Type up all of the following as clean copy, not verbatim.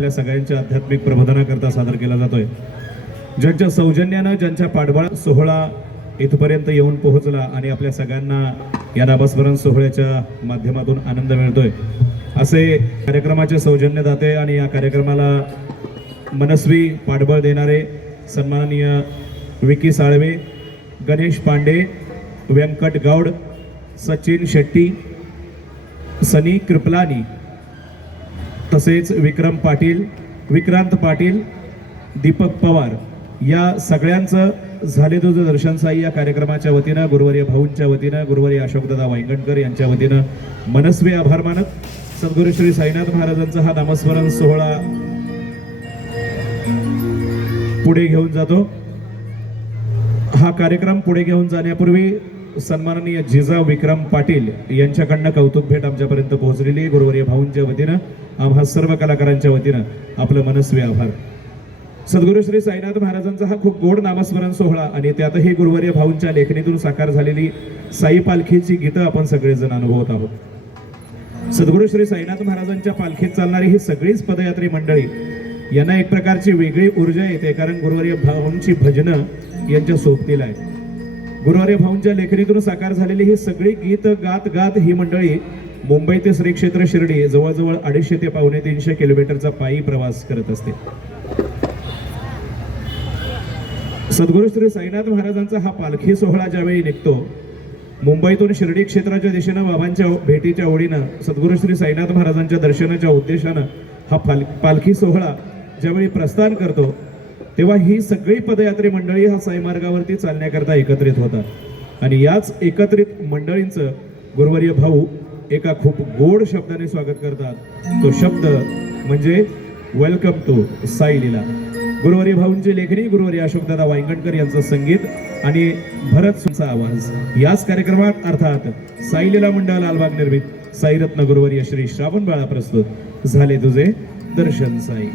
आपल्या सगळ्यांच्या आध्यात्मिक प्रबोधनाकरता सादर केला जातोय. ज्यांच्या सौजन्यानं ज्यांच्या पाठबळ सोहळा इथपर्यंत येऊन पोहोचला आणि आपल्या सगळ्यांना या नामस्मरण सोहळ्याच्या माध्यमातून आनंद मिळतोय, असे कार्यक्रमाचे सौजन्यदाते आणि या कार्यक्रमाला मनस्वी पाठबळ देणारे सन्माननीय विकी साळवे, गणेश पांडे, व्यंकट गौड, सचिन शेट्टी, सनी कृपलानी, तसेच विक्रम पाटील, विक्रांत पाटील, दीपक पवार या सगळ्यांचं झाले तुझं दर्शन साई या कार्यक्रमाच्या वतीनं, गुरुवर्य भाऊंच्या वतीनं, गुरुवर्य अशोकदादा वांगणकर यांच्या वतीनं मनस्वी आभार मानत सद्गुरू श्री साईनाथ महाराजांचा हा नामस्मरण सोहळा पुढे घेऊन जातो. हा कार्यक्रम पुढे घेऊन जाण्यापूर्वी सन्माननीय जिजाऊ विक्रम पाटील यांच्याकडनं कौतुक भेट आमच्यापर्यंत पोहोचलेली आहे. गुरुवर्य भाऊंच्या वतीनं आम्हा सर्व कलाकारांच्या वतीनं आपलं मनस्वी आभार. सद्गुरू श्री साईनाथ महाराजांचा हा खूप गोड नामस्मरण सोहळा आणि त्यातही गुरुवर्य भाऊंच्या लेखणीतून साकार झालेली साई पालखीची गीतं आपण सगळेजण अनुभवत आहोत. सद्गुरू श्री साईनाथ महाराजांच्या पालखीत चालणारी ही सगळीच पदयात्री मंडळी यांना एक प्रकारची वेगळी ऊर्जा येते, कारण गुरुवर्य भाऊंची भजनं यांच्या सोबतीला आहे. गुरुवर्य भाऊंच्या लेखणीतून साकार झालेली ही सगळी गीत गात गात ही मंडळी मुंबई ते श्री क्षेत्र शिर्डी जवळजवळ 250 ते 250 किलोमीटरचा पायी प्रवास करत असते. सद्गुरू श्री साईनाथ महाराजांचा हा पालखी सोहळा ज्यावेळी निघतो, मुंबईतून शिर्डी क्षेत्राच्या दिशेनं बाबांच्या भेटीच्या ओढीनं सद्गुरू श्री साईनाथ महाराजांच्या दर्शनाच्या उद्देशानं हा पालखी सोहळा ज्यावेळी प्रस्थान करतो, तेव्हा ही सगळी पदयात्री मंडळी हा साई मार्गावरती चालण्याकरता एकत्रित होतात आणि याच एकत्रित मंडळींचं गुरुवर्य भाऊ एका खूप गोड शब्दाने स्वागत करतात. तो शब्द म्हणजे वेलकम टू साई लीला. गुरुवर्य भाऊंची लेखणी, गुरुवर्य अशोकदादा वांगणकर यांचं संगीत आणि भरत सुंचा आवाज. याच कार्यक्रमात अर्थात साई लीला मंडळ लालबाग निर्मित साईरत्न गुरुवर्य श्री श्रावण बाळा प्रस्तुत झाले तुझे दर्शन साई.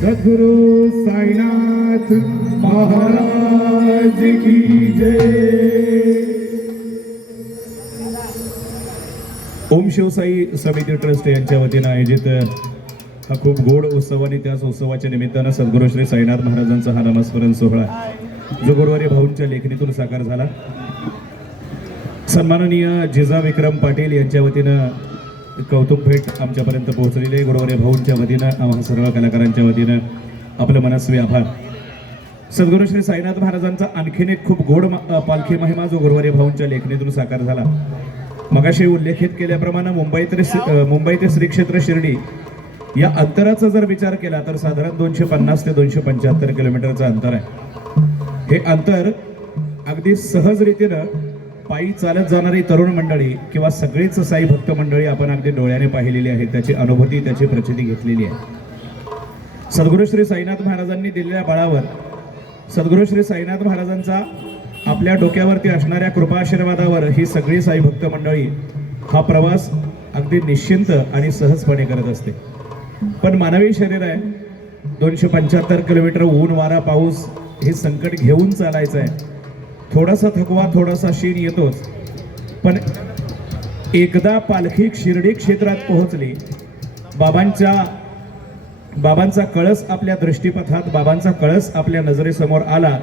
सद्गुरु साईनाथ महाराज की जय। ओम शिवसाई समिती ट्रस्ट यांच्या वतीनं आयोजित हा खूप गोड उत्सव आणि त्याच उत्सवाच्या निमित्तानं सद्गुरू श्री साईनाथ महाराजांचा हा नामस्मरण सोहळा जो गुरुवारी भाऊंच्या लेखणीतून साकार झाला। सन्माननीय जिजा विक्रम पाटील यांच्या वतीनं कौतुक भेट आमच्यापर्यंत पोहोचलेले गुरुवारी भाऊंच्या वतीनं आम्हा सर्व कलाकारांच्या वतीनं आपलं मनस्वी आभार। सद्गुरू श्री साईनाथ महाराजांचा आणखीन एक खूप गोड पालखी महिमा जो गुरुवारी भाऊंच्या लेखणीतून साकार झाला। मगाशी उल्लेखित केल्याप्रमाणे मुंबई ते श्री क्षेत्र शिर्डी या अंतराचा जर विचार केला तर साधारण 250 ते 275 किलोमीटरचं अंतर आहे। हे अंतर अगदी सहज रीतीनं पायी चालत जाणारी तरुण मंडळी किंवा सगळीच साई भक्त मंडळी आपण अगदी डोळ्याने पाहिलेली आहे, त्याची अनुभूती त्याची प्रचिती घेतलेली आहे। सद्गुरू श्री साईनाथ महाराजांनी दिलेल्या बळावर सद्गुरू श्री साईनाथ महाराजांचा आपल्या डोक्यावरती असणाऱ्या कृपा आशीर्वादावर ही सगळी साई भक्त मंडळी हा प्रवास अगदी निश्चिंत आणि सहजपणे करत असते। पण मानवी शरीर आहे, 275 किलोमीटर ऊन वारा पाऊस हे संकट घेऊन चालायचं आहे। थोडासा थकवा थोडासा शीण येतोच, पण एकदा पालखी शिर्डी क्षेत्रात पोहोचली, बाबांचा कळस आपल्या दृष्टीपथात, बाबांचा कळस आपल्या नजरेसमोर आला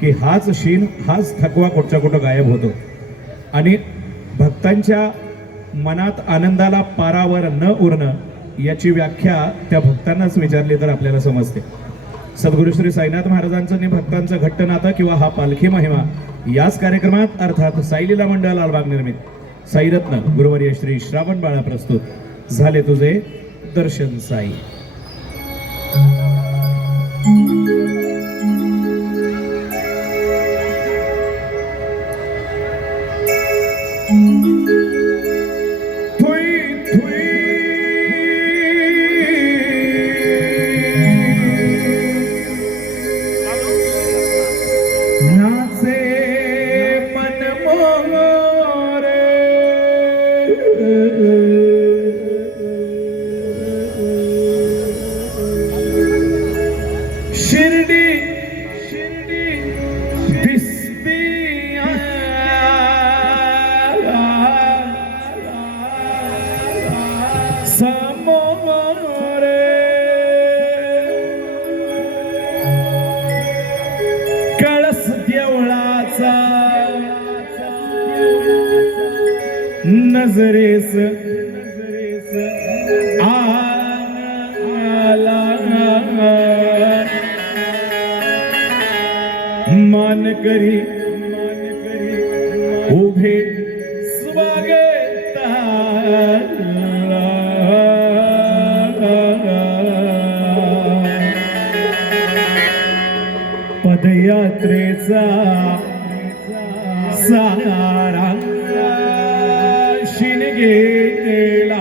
की हाच शीन, हाच थकवा कुठच्या कुठं गायब होतो आणि भक्तांच्या मनात आनंदाला पारावर न उरणं याची व्याख्या त्या भक्तांनाच विचारली तर आपल्याला समजते. सद्गुरू श्री साईनाथ महाराजांचं आणि भक्तांचं घट्ट नातं किंवा हा पालखी महिमा याच कार्यक्रमात अर्थात साईलीला मंडळ लालबाग निर्मित साईरत्न गुरुवर्य श्री श्रावण बाळा प्रस्तुत झाले तुझे दर्शन साई. नाचे मन मोरे शिर्डी दिसती समोरे, कळस देवळाचा नजरेस आला, मानकरी उभे स्वागताला, पदयात्रेचा सारा शिणगेला.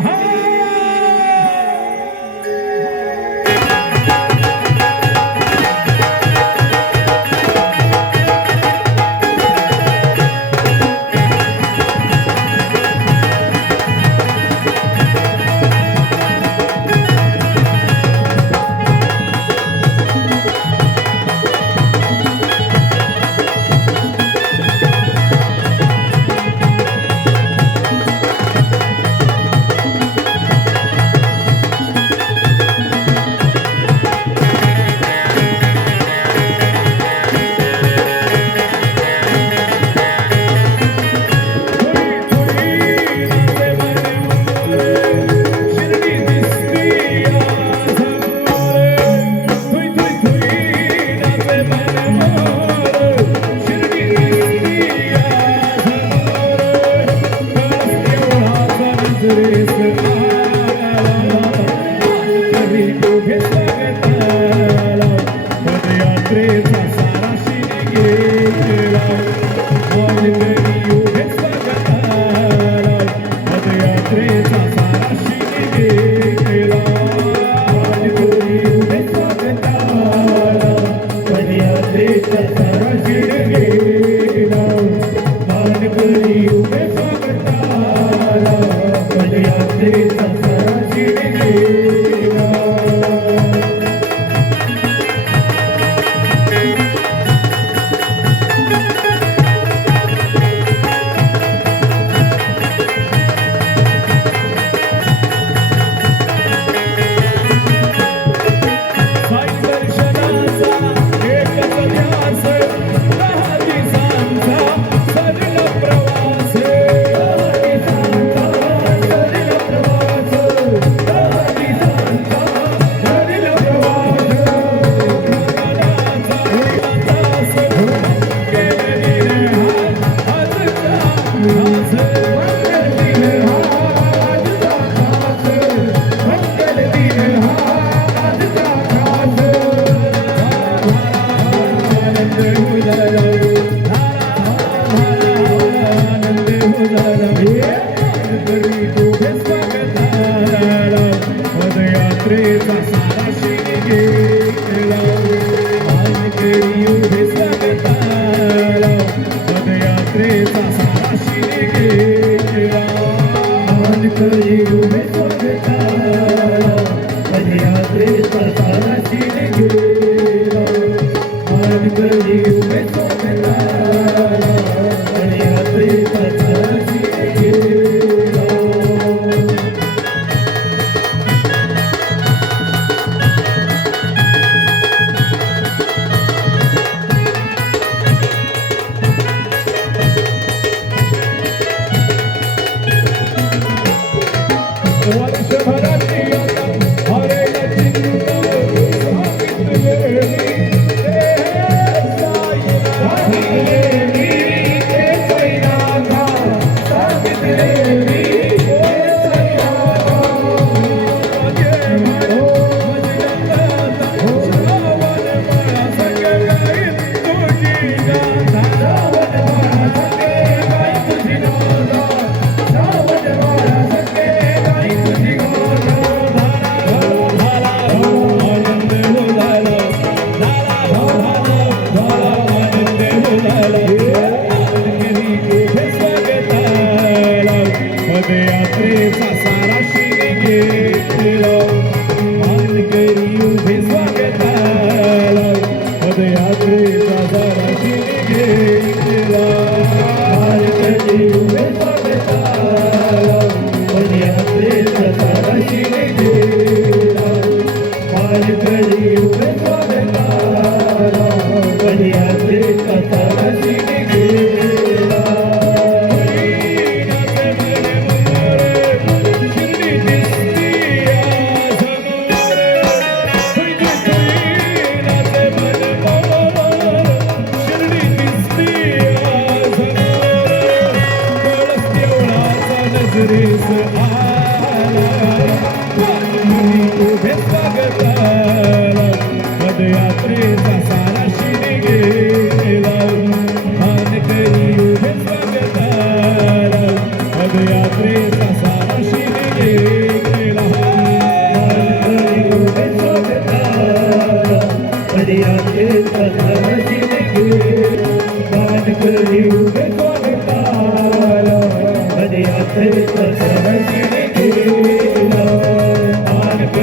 Thank you.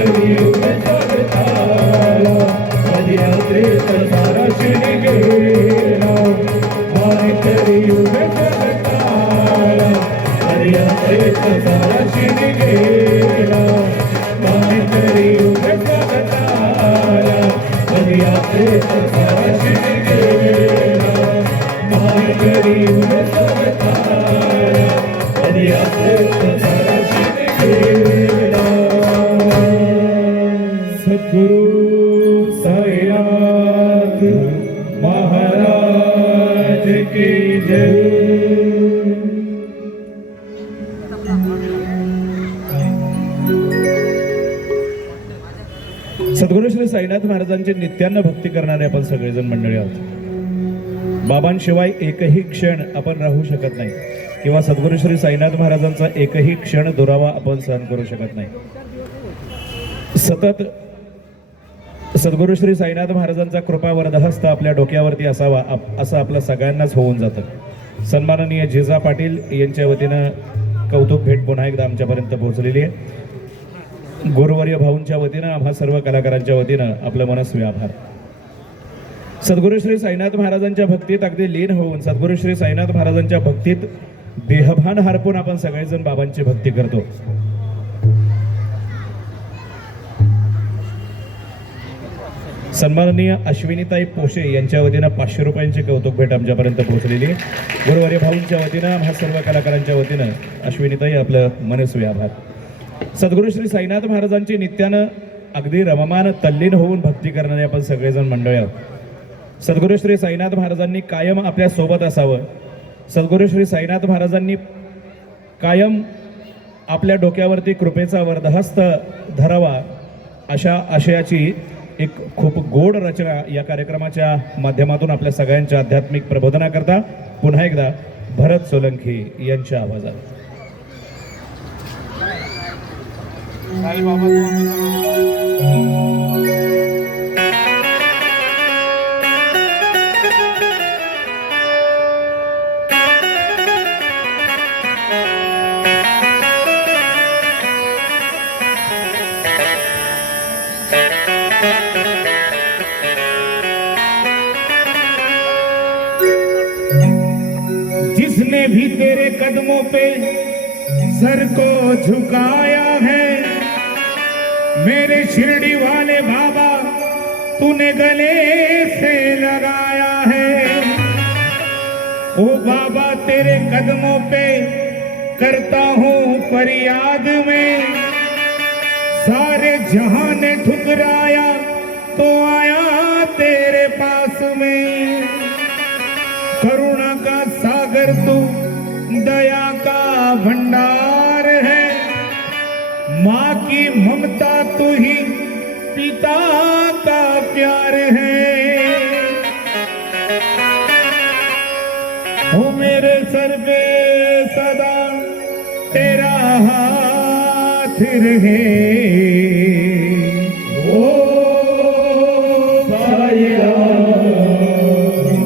कलियुग स्वागताला पदयात्रेचा सारा शिणी गेला माय कलियुग स्वागताला पदयात्रेचा सारा शिणी गेला माय कलियुग स्वागताला पदयात्रेचा सारा शिणी गेला माय कलियुग स्वागताला पदयात्रेचा सारा शिणी गेला सद्गुरु साईनाथ महाराज की जय। सद्गुरू श्री साईनाथ महाराजांची नित्यान्न भक्ती करणारे आपण सगळेजण मंडळी आहोत। बाबांशिवाय एकही क्षण आपण राहू शकत नाही किंवा सद्गुरू श्री साईनाथ महाराजांचा एकही क्षण दुरावा आपण सहन करू शकत नाही। सतत सद्गुरू श्री साईनाथ महाराजांचा कृपा वरदहस्त आपल्या डोक्यावरती असावा असं आपलं सगळ्यांनाच होऊन जातं। सन्माननीय जिजा पाटील यांच्या वतीनं कौतुक भेट पुन्हा एकदा आमच्यापर्यंत पोहोचलेली आहे। गुरुवर्य भाऊंच्या वतीनं आम्हा सर्व कलाकारांच्या वतीनं आपलं मनस्वी आभार। सद्गुरू श्री साईनाथ महाराजांच्या भक्तीत अगदी लीन होऊन सद्गुरू श्री साईनाथ महाराजांच्या भक्तीत देहभान हरपून आपण सगळेजण बाबांची भक्ती करतो। सन्माननीय अश्विनीताई पोशे यांच्या वतीनं 500 रुपयांची कौतुक भेट आमच्यापर्यंत पोहोचलेली आहे। गुरुवर्य भाऊंच्या वतीनं आम्हा सर्व कलाकारांच्या वतीनं अश्विनीताई आपलं मनस्वी आभार। सद्गुरू श्री साईनाथ महाराजांची नित्यानं अगदी रममान तल्लीन होऊन भक्ती करणारे आपण सगळेजण मंडळी आहोत। सद्गुरू श्री साईनाथ महाराजांनी कायम आपल्या सोबत असावं, सद्गुरू श्री साईनाथ महाराजांनी कायम आपल्या डोक्यावरती कृपेचा वरदहस्त धरावा अशा आशयाची एक खूप गोड रचना या कार्यक्रमाच्या माध्यमातून आपल्या सगळ्यांच्या आध्यात्मिक प्रबोधनाकरता पुन्हा एकदा भरत सोलंकी यांच्या आवाजात। जिसने भी तेरे कदमों पे सर को झुकाया है मेरे शिरडी वाले बाबा तूने गले से लगाया है। ओ बाबा तेरे कदमों पे करता हूँ फरियाद में, सारे जहां ने ठुकराया तो आया तेरे पास में। करुणा का सागर तू दया का भंडार है, माँ की ममता तू ही पिता का प्यार है। ओ मेरे सर पे सदा तेरा हाथ रहे, ओ साईया।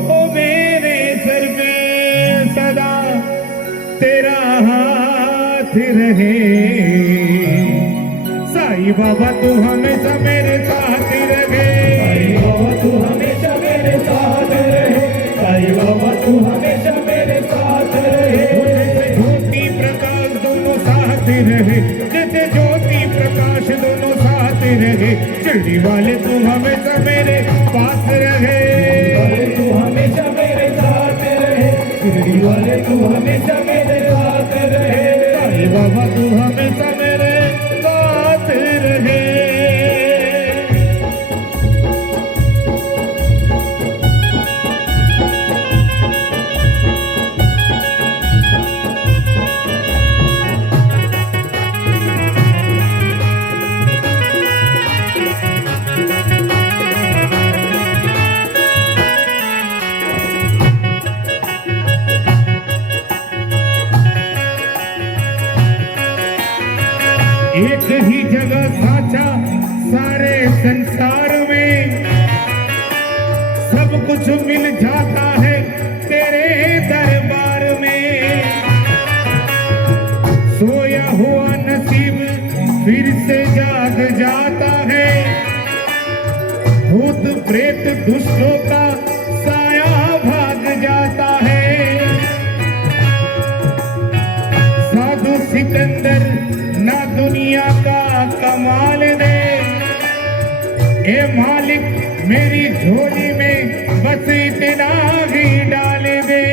ओ मेरे सर पे सदा तेरा हाथ रहे, साईं बाबा तू हमेशा मेरे साथ रहे। साईं बाबा तू हमेशा मेरे साथ रहे, साईं बाबा तू हमेशा मेरे साथ रहे। ज्योति प्रकाश दोनों साथ रहे, जैसे ज्योति प्रकाश दोनों साथ रहे। शिरडी वाले तू हमेशा मेरे पास रहे, तू हमेशा मेरे साथ रहे। शिरडी वाले तू हमेशा मेरे साथ रहे, साईं बाबा तू हमेशा मेरे साथ रहे। एक ही जगह साचा सारे संसार में, सब कुछ मिल जाता है तेरे दरबार में। सोया हुआ नसीब फिर से जाग भाग जाता है, भूत प्रेत दुष्टों का साया भाग जाता है। साधु सिकंदर ना दुनिया का कमाल दे, ए मालिक मेरी झोली में बस इतना ही डाल दे।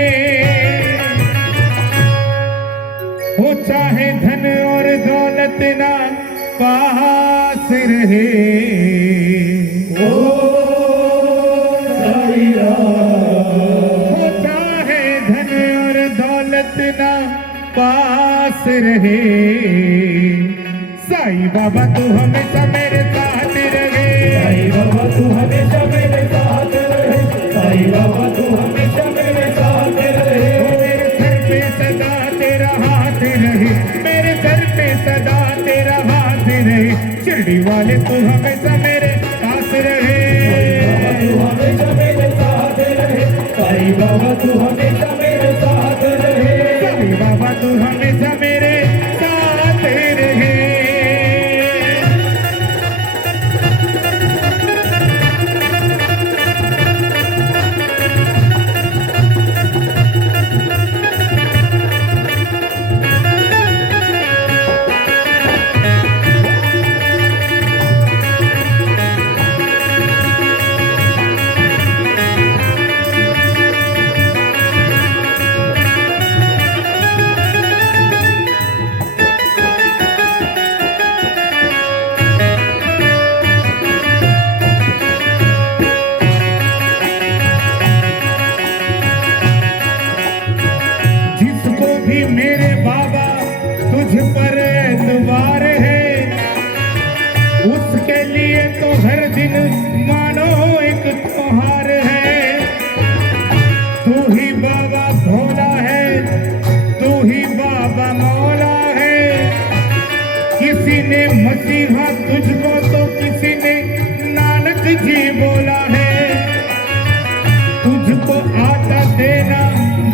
हो चाहे धन और दौलत ना पास रहे, ओ साईं राम। हो चाहे धन और दौलत ना पास रहे, साईं बाबा तू हमेशा मेरे साथ रहे। साईं बाबा तू हमेशा मेरे साथ रहे, साईं बाबा तू हमेशा मेरे साथ रहे। मेरे सर पे सदा तेरा हाथ रहे, मेरे सर पे सदा तेरा हाथ रहे। शिरडी वाले तू हमेशा मेरे पास रहे, तू हमेशा मेरे साथ रहे। साईं बाबा तू हमेशा मेरे साथ रहे, साईं बाबा तू हमेशा मेरे साथ रहे। मेरे बाबा तुझ पर एतबार है, उसके लिए तो हर दिन मानो एक त्योहार है। तू ही बाबा भोला है, तू ही बाबा मौला है। किसी ने मसीहा तुझको तो किसी ने नानक जी बोला है। तुझको आता देना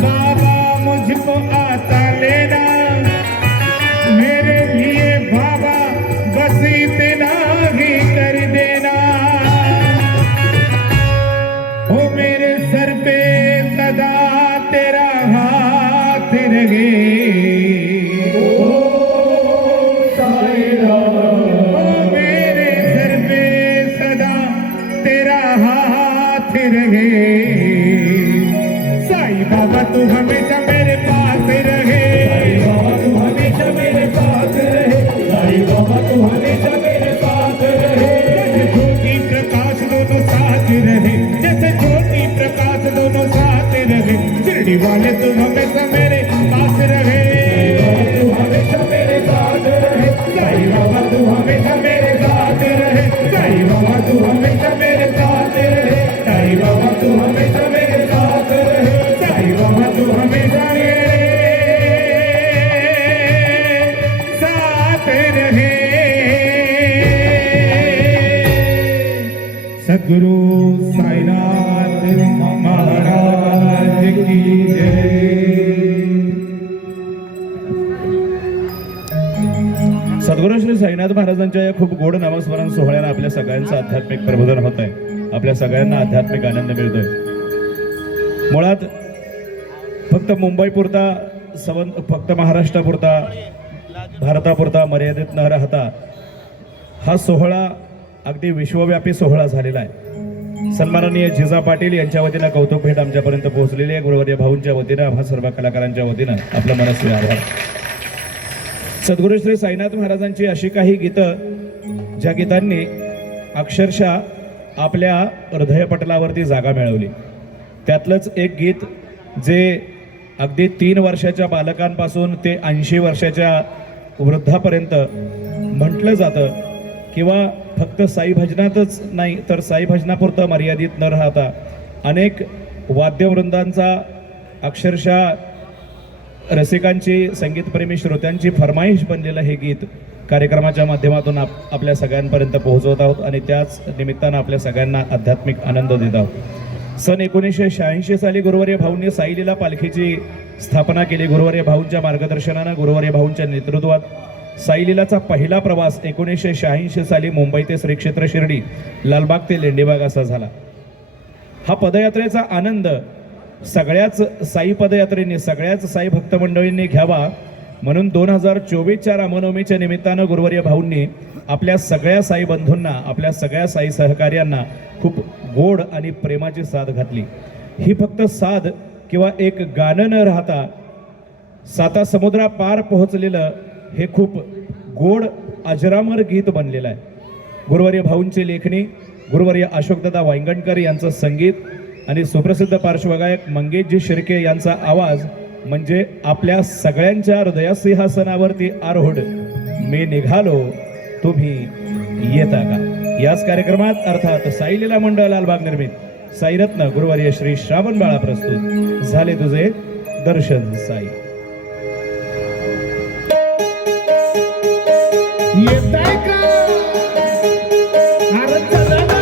बाबा, मुझको आता लेना। मेरे लिए बाबा बस इतना ही कर देना। ओ मेरे सर पे सदा तेरा हाथ रहे, ओ साईं राम। ओ मेरे सर पे सदा तेरा हाथ रहे, साईं बाबा तू हमेशा मेरे पास रहे। साईं बाबा तू हमेशा मेरे पास रहे, साईं बाबा तू हमेशा मेरे पास रहे। जैसे ज्योति प्रकाश दोनों साथ रहे, जैसे ज्योति प्रकाश दोनों साथ रहे। शिरडी वाले तू हमेशा मेरे पास रहे, तू हमेशा मेरे साथ रहे। साईं बाबा तू हमेशा मेरे साथ रहे, साईं बाबा तू हमेशा मेरे साथ रहे। साईं बाबा तू हमेशा मेरे साथ रहे, साईं बाबा तू हमेशा मेरे साथ रहे। सद्गुरु साईनाथ महाराज की जय। सद्गुरू श्री साईनाथ महाराजांच्या या खूप गोड नामस्मरण सोहळ्यानं आपल्या सगळ्यांचं आध्यात्मिक प्रबोधन होत आहे, आपल्या सगळ्यांना आध्यात्मिक आनंद मिळतोय। मुळात फक्त मुंबईपुरता फक्त महाराष्ट्रापुरता भारतापुरता मर्यादित न राहता हा सोहळा अगदी विश्वव्यापी सोहळा झालेला आहे। सन्माननीय जिजा पाटील यांच्या वतीनं कौतुक भेट आमच्यापर्यंत पोहोचलेली आहे। गुरुवर्य भाऊंच्या वतीनं आम्हा सर्व कलाकारांच्या वतीनं आपलं मनस्वी आभार। सद्गुरू श्री साईनाथ महाराजांची अशी काही गीतं ज्या गीतांनी अक्षरशः आपल्या हृदयपटलावरती जागा मिळवली, त्यातलंच एक गीत जे अगदी 3 वर्षाच्या बालकांपासून ते 80 वर्षाच्या वृद्धापर्यंत म्हटलं जातं, किंवा फक्त साई भजनातच नाही तर साई भजनापुरतं मर्यादित न राहता अनेक वाद्यवृंदांचा अक्षरशः रसिकांची, संगीतप्रेमी श्रोत्यांची फरमाईश बनलेलं हे गीत कार्यक्रमाच्या माध्यमातून आपल्या सगळ्यांपर्यंत पोहोचवत आहोत आणि त्याच निमित्तानं आपल्या सगळ्यांना आध्यात्मिक आनंद देत आहोत। सन 1986 साली गुरुवर्य भाऊंनी साईलीला पालखीची स्थापना केली। गुरुवर्य भाऊंच्या मार्गदर्शनानं, गुरुवर्य भाऊंच्या नेतृत्वात साईलीलाचा पहिला प्रवास 1986 साली मुंबई ते श्री क्षेत्र शिर्डी, लालबाग ते लेंडीबाग असा झाला. हा पदयात्रेचा आनंद सगळ्याच साई पदयात्रेने, सगळ्याच साई भक्त मंडळींनी घ्यावा म्हणून 2024च्या रामनवमीच्या निमित्तानं गुरुवर्य भाऊंनी आपल्या सगळ्या साई बंधूंना, आपल्या सगळ्या साई सहकार्यांना खूप गोड आणि प्रेमाची साथ घातली. ही फक्त साथ किंवा एक गाणं न राहता साता समुद्रापार पोहोचलेलं हे खूप गोड अजरामर गीत बनलेलं आहे. गुरुवर्य भाऊंची लेखणी, गुरुवर्य अशोकदादा वांगणकर यांचं संगीत आणि सुप्रसिद्ध पार्श्वगायक मंगेशजी शिर्के यांचा आवाज म्हणजे आपल्या सगळ्यांच्या हृदयसिंहासनावरती आरूढ मी निघालो तुम्ही येता का याच कार्यक्रमात अर्थात साई लीला मंडळ लालबाग निर्मित साईरत्न गुरुवर्य श्री श्रावण बाळा प्रस्तुत झाले तुझे दर्शन साई. येताय का अरे चला ना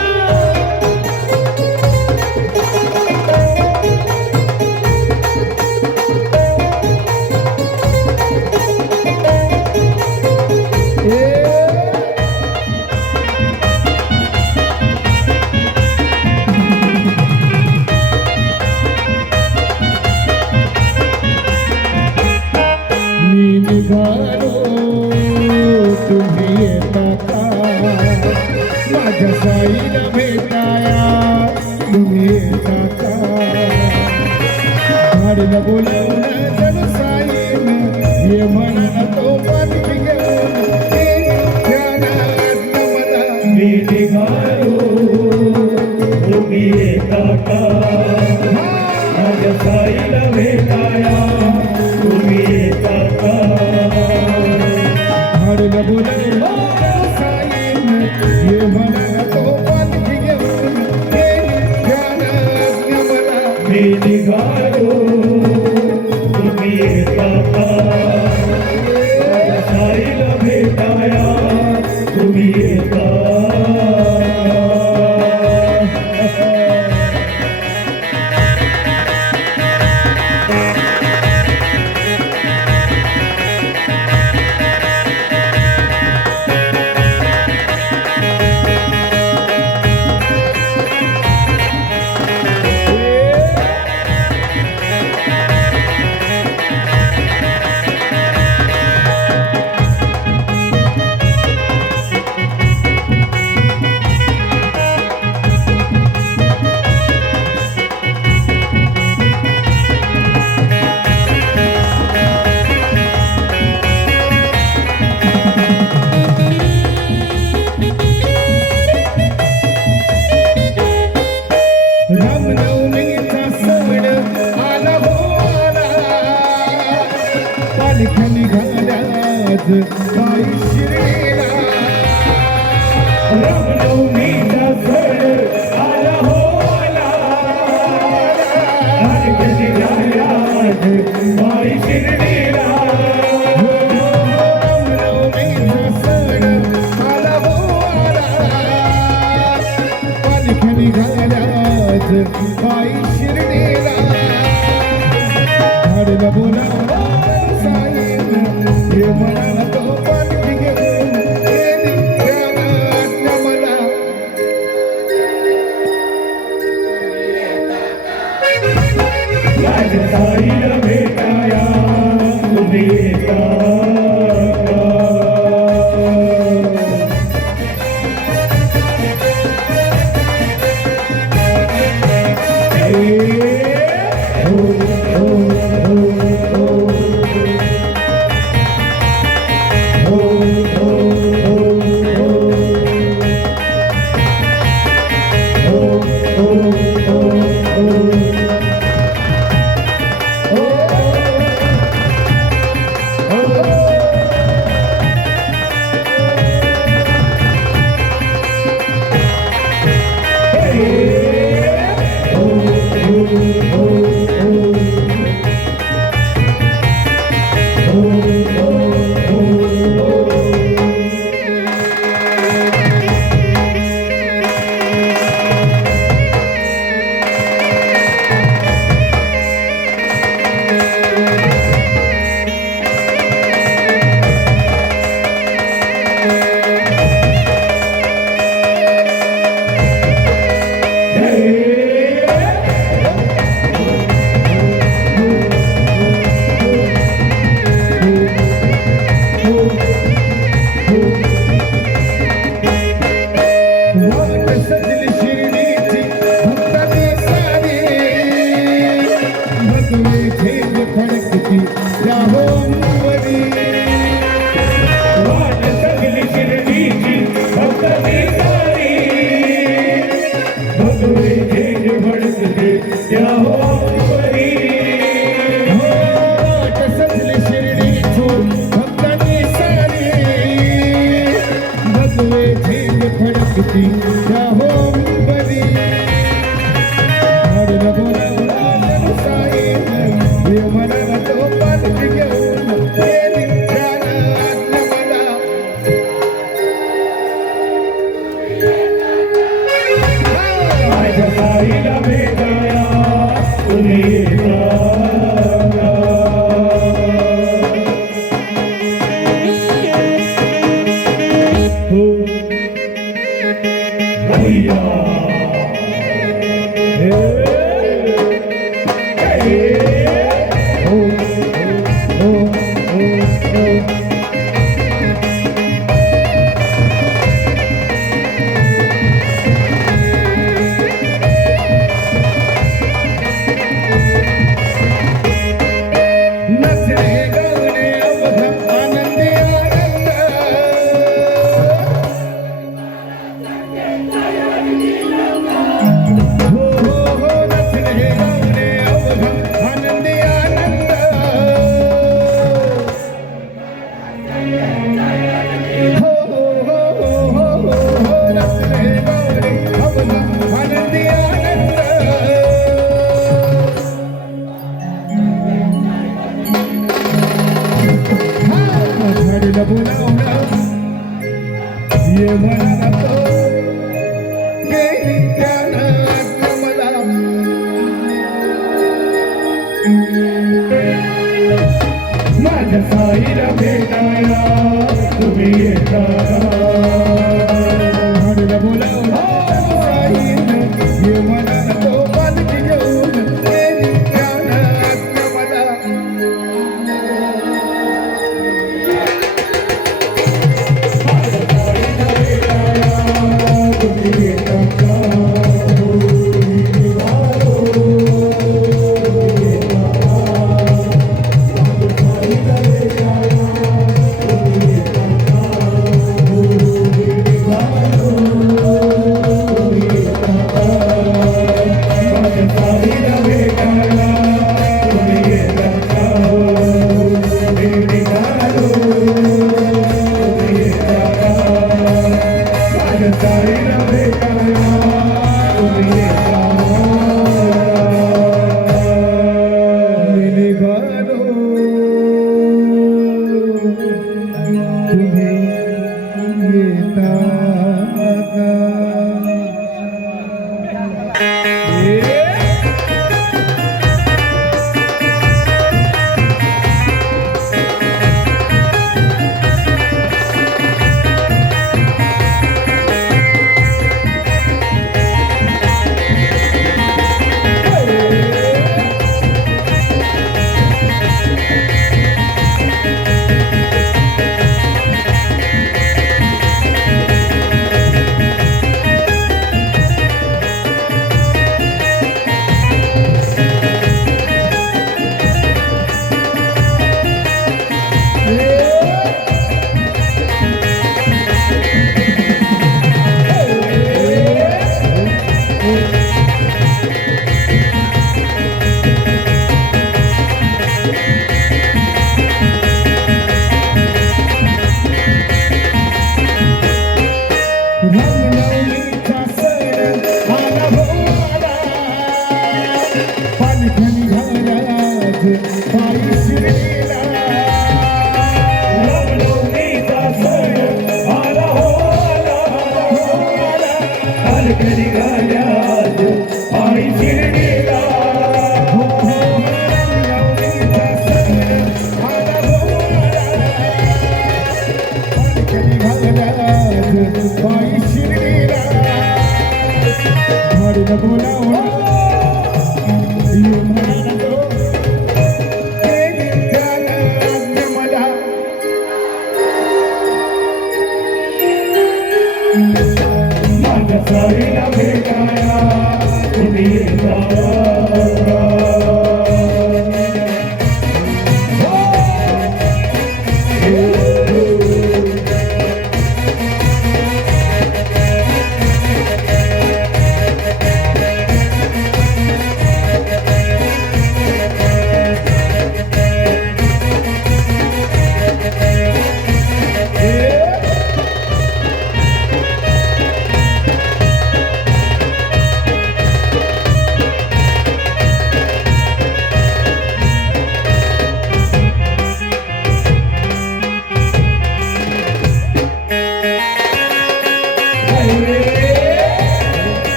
मी निघालो तुम्ही येता का माझ्या साईला भेटाया तुम्ही येता का गाडीला बोलवलं जण साईनं ये म्हणा तो पालखी घेऊन ध्यानात मला मी निघालो तुम्ही येता का माझ्या साईला भेटाया तुम्ही येता का गाडीला बोलवलं साईनं ये म्हणा तो पालखी घेऊन ध्यानात मला मी निघालो तुम्ही येता का माझ्या साईला भेटाया तुम्ही येता रामनवमीचा सण आला हो आला पालख्या निघाल्याच साई शिर्डीला रामनवमीचा सण आला हो आला पालख्या निघाल्याच साई शिर्डीला रामनवमीचा सण आला हो आला पालख्या निघाल्या साई शिर्डीला गाडीला बोलावलं साईनं ये म्हणा तो पालखी घेऊन ध्यानात मला फडकती जाहो बरी हरण बोलावला साईन ये मनाला तो पालखी घेऊन गेली ध्यानात मला माझ्या साईला भेटाया तुम्ही येता ये मनाला तो गेली ध्यानात मला माझ्या साईला भेटाया तुम्ही येता हरीला बोलावला साईन ये मनाला तो पालखी घेऊन गेली ध्यानात मला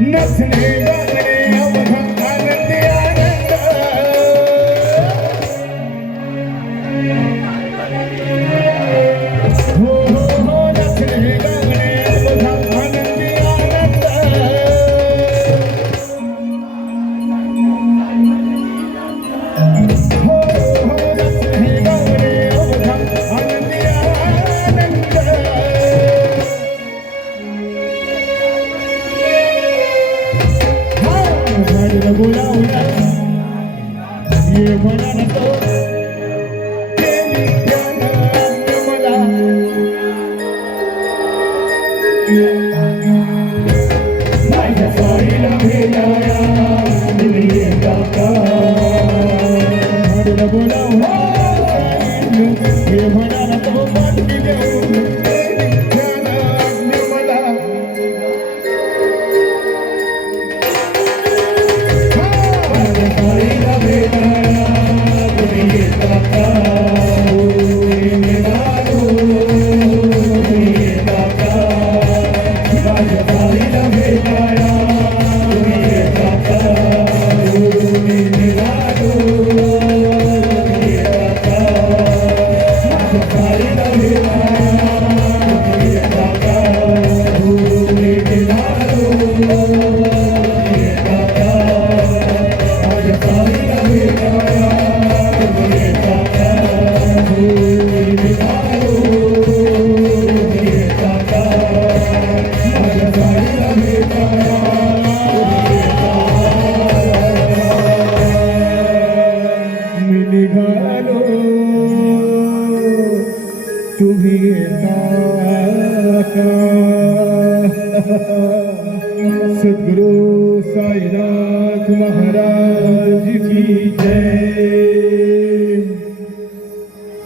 नसणे गाणे अवघा आनंदी आनंद हो हो हो नसणे गाणे अवघा आनंदी आनंद हो हो नसणे गाणे अवघा आनंदी आनंद झाडीला बोलावला ये म्हणाला तो केली त्यानं मला माझ्या साडीला भेटाया तुम्ही येता का झाडीला बोलावला ये म्हणाला तो पाठी देऊन केली त्यानं मला तुम्ही येता का सद्गुरु साईनाथ महाराज की जय।